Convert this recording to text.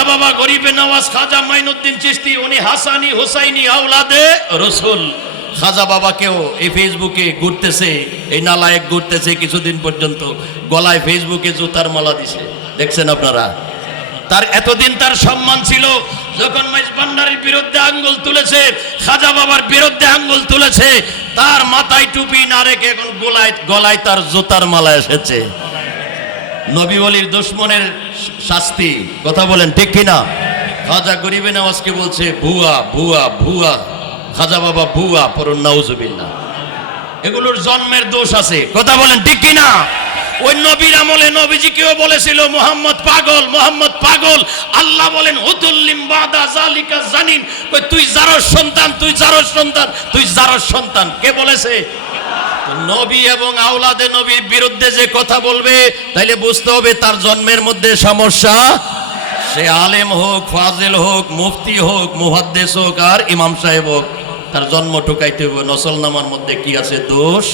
খাজা বাবা গরিবে নওয়াজ খাজা মাইনুদ্দিন চিশতি উনি হাসানি হুসাইনি আওলাদে রসুল। খাজা বাবাকেও এই ফেসবুকে ঘুরতেছে, এই নালায়েক ঘুরতেছে কিছুদিন পর্যন্ত, গলায় ফেসবুকে জুতার মালা দিছে, দেখছেন আপনারা। তার এতদিন তার সম্মান ছিল, যখন মেজবান্ডারির বিরুদ্ধে আঙ্গুল তুলেছে, খাজা বাবার বিরুদ্ধে আঙ্গুল তুলেছে, তার মাথায় টুপি না রেখে এখন গলায় তার জুতার মালা এসেছে। নবী ওলির দুশমনের শাস্তি, কথা বলেন ঠিক কিনা? খাজা গরিবে নওয়াজকে বলছে ভুয়া ভুয়া ভুয়া, খাজা বাবা ভুয়া, পড়ুন নাউজুবিল্লাহ। এগুলোর জন্মের দোষ আছে, কথা বলেন ঠিক কিনা? ওই নবীর আমলে নবীজি কেউ বলেছিল মুহাম্মদ পাগল, মুহাম্মদ পাগল। আল্লাহ বলেন উতুল্লিম বাদা জালিকা জানিন, তুই জারস সন্তান, তুই জারস সন্তান, তুই জারস সন্তান। কে বলেছে? নবী এবং আওলাদে নবীর বিরুদ্ধে যে কথা বলবে, তাইলে বুঝতে হবে তার জন্মের মধ্যে সমস্যা। সে আলেম হোক, ফাজিল হোক, মুফতি হোক, মুহাদ্দিস হোক আর ইমাম সাহেব হোক, তার জন্ম ঠুকাইতে হবে। নসলনামার মধ্যে কি আছে? দোষ।